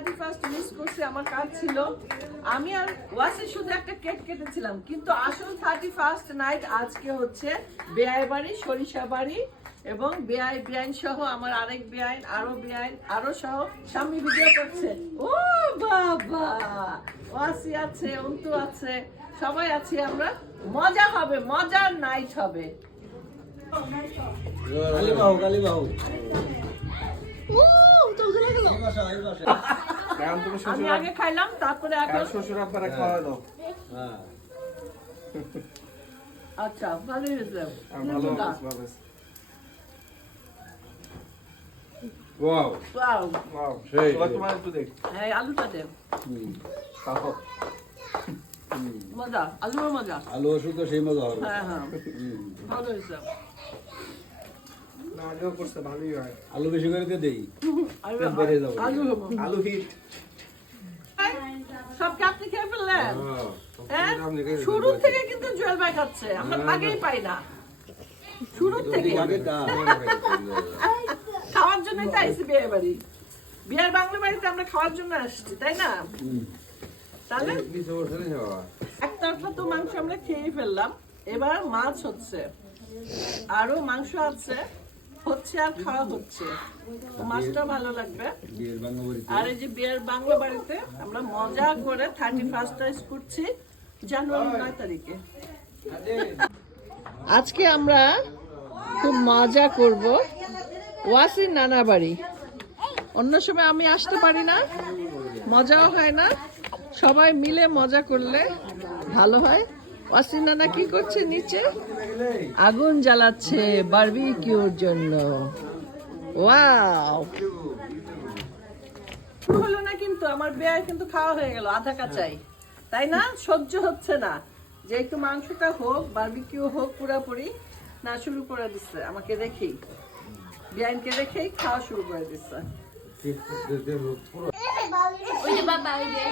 31st miss করছি, আমার কাজ ছিল। আমি আর ওয়াসি শুধু একটা কেক কেটেছিলাম, কিন্তু আসল 31st নাইট আজকে হচ্ছে বেয়াই বাড়ি, সরিষা বাড়ি এবং বেআইন সহ আমার আরেক বেআইন আরো সহ স্বামী ভিডিও করছে। ও বাবা, ওয়াসি আছে, অন্তু আছে, সবাই আছি আমরা। মজা হবে, মজার নাইট হবে। আমি আগে খাইলাম, তারপরে শ্বশুর আব্বারা খাওয়া দাও। আচ্ছা, ভালোই হয়েছে। ওয়াও ওয়াও, ওয়াও, সেই তোমার একটু দেখ। এই আলুটা দেন। খাও। মজা, আলুর মজা। আলু ওষুধ তো সেই মজা হবে। হ্যাঁ হ্যাঁ, ভালো হয়েছে। না, আলু করতে ভালোই হয়। আলু বেশি করে দিয়ে দেই। আলু আলু হিট। সব কি আপনি খেয়ে ফেললেন? হ্যাঁ, শুরু থেকে কিন্তু জুয়েল ভাই খাচ্ছে, আমরা আগেই পাই না। শুরু থেকে খাওয়ার জন্যই তো আইসি বিয়ে বাড়ি। বিয়ের বাংলা বাড়িতে আমরা খাওয়ার জন্য আসছি, তাই না? তাহলে একতরফা তো মাংস আমরা খেয়ে ফেললাম, এবার মাছ হচ্ছে, আরো মাংস আছে, হচ্ছে আর খাওয়া হচ্ছে। মাছটা ভালো লাগবে। আর এই যে বিয়ের বাংলা বাড়িতে আমরা মজা করে 31st করছি জানুয়ারি 9 তারিখে। আজকে আমরা খুব মজা করব ওয়াসির নানা বাড়ি। অন্য সময় আমি আসতে পারি না, মজাও হয় না, সবাই মিলে মজা করলে ভালো হয়। ওয়াসির নানা কি করছে? নিচে আগুন জ্বালাচ্ছে বারবিকিউর জন্য। ওয়াও, হলো না কিন্তু আমার বেয়ার কিন্তু খাওয়া হয়ে গেল আধা কাঁচাই, তাই না? সহ্য হচ্ছে না যে একটু মাংসটা হোক, বারবিকিউ হোক পুরাপুরি। না, শুরু করে দিচ্ছে আমাকে রেখেই, বিয়ানকে রেখেই খাওয়া শুরু করে দিচ্ছে। ওই যে বাবা, ওই যে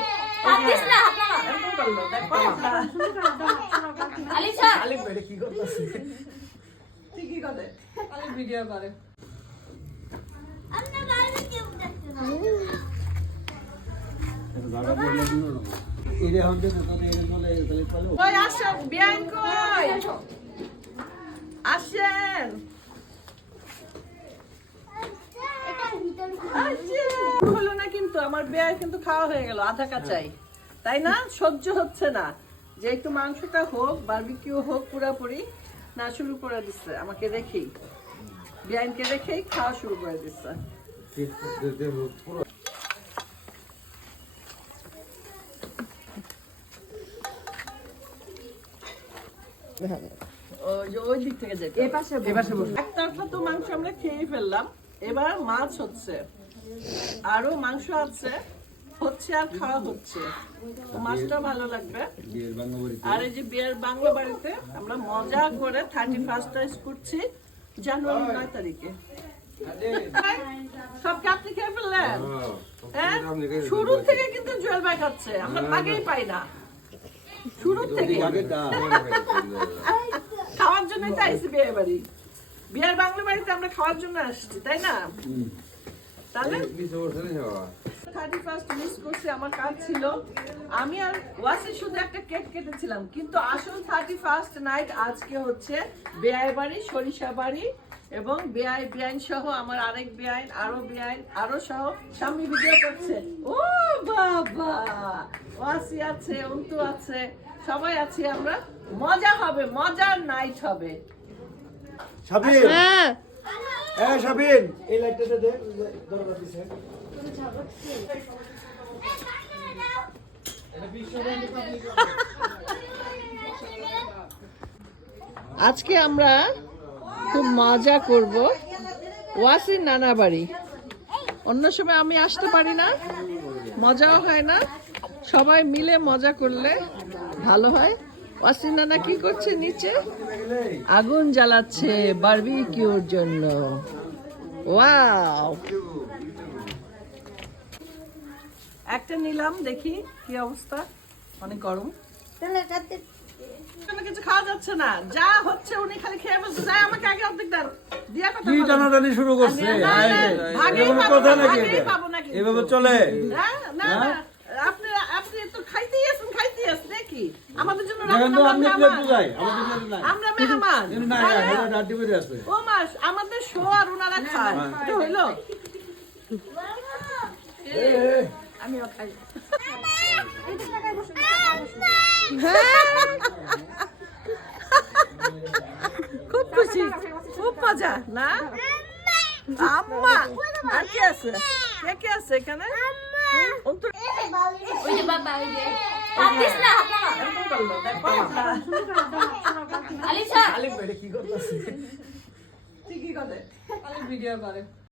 হাত দিস না, হাত না। এরকম করলো, দেখো। আলিশা, আলিফ ভাই কি করতেছে? ঠিকই করে, আলিফ ভিডিও করে। আমরা বাইরে কেউ দেখতে না। কই আসেন, বিয়ান কই আসেন। হলো না কিন্তু আমার বেয়ার কিন্তু খাওয়া হয়ে গেল আধা কাঁচাই, তাই না? সহ্য হচ্ছে না যে একটু মাংসটা হোক, বারবিকিউ হোক পুরাপুরি। না, শুরু করে দিচ্ছে আমাকে রেখেই, বিয়ানকে রেখেই খাওয়া শুরু করে দিচ্ছে। ওই দিক থেকে যেতে একতরফা তো মাংস আমরা খেয়ে ফেললাম, এবার মাছ হচ্ছে, আরো মাংস আছে, হচ্ছে আর খাওয়া হচ্ছে। মাছটা ভালো লাগবে। আর এই যে বিয়ের বাংলা বাড়িতে আমরা মজা করে 31st করছি জানুয়ারি 9 তারিখে। সব কি আপনি খেয়ে ফেললেন? হ্যাঁ, শুরু থেকে কিন্তু জুয়েল ভাই খাচ্ছে, আমরা আগেই পাই না। শুরু থেকে খাওয়ার জন্যই তো আইসি বিয়ে বাড়ি। বিয়ের বাংলা বাড়িতে আমরা খাওয়ার জন্য আসছি, তাই না? তাহলে 31st মিস করছি, আমার কাজ ছিল। আমি আর ওয়াসি শুধু একটা কেক কেটেছিলাম, কিন্তু আসল 31st নাইট আজকে হচ্ছে বেয়াই বাড়ি, সরিষা বাড়ি এবং বেআইন সহ আমার আরেক বেআইন আরো সহ স্বামী ভিডিও করছে। ও বাবা, ওয়াসি আছে, অন্তু আছে, সবাই আছি আমরা। মজা হবে, মজার নাইট হবে। শাবিন, হ্যাঁ, হ্যাঁ শাবিন, এই লাইটটা দে, দরকার দিছে। আজকে আমরা খুব মজা করব ওয়াসির নানা বাড়ি। অন্য সময় আমি আসতে পারি না, মজাও হয় না, সবাই মিলে মজা করলে ভালো হয়। ওয়াসির নানা কি করছে? নিচে আগুন জ্বালাচ্ছে বারবিকিউর জন্য। ওয়াও, একটা নিলাম, দেখি কি অবস্থা। অনেক গরম। কোনো কিছু খাওয়া যাচ্ছে না, যা হচ্ছে উনি খালি খেয়ে বলছে, যাই আমাকে আগে অর্ধেক দেন, দিয়া কথা কি বলেন। টানাটানি শুরু করছে না, না, ভাগেই এরকম পাবো কথা না, নাকি ভাগেই এটা? পাবো না কিন্তু। এভাবে চলে না, না, না, আপনি তো খাইতেই আছেন দেখি। আমাদের জন্য দেখেন তো, রান্না আপনি আমরা প্লেট বুঝাই, আমাদের প্লেট নাই। আমরা মেহমান। এর নাই, এটা ডাড্ডি বেঁধে আছে। ও মাস আমাদের শো আর ওনারা খায়, এটা হইলো? আমিও খাই। খুব খুশি, খুব মজা না? আম্মা আর কি আছে? কে আছে এখানে? অন্তর ওই যে বাবা ওই যে হাত দিস না হাত না এরকম করলো, দেখো। আলিশা ঠিকই করে।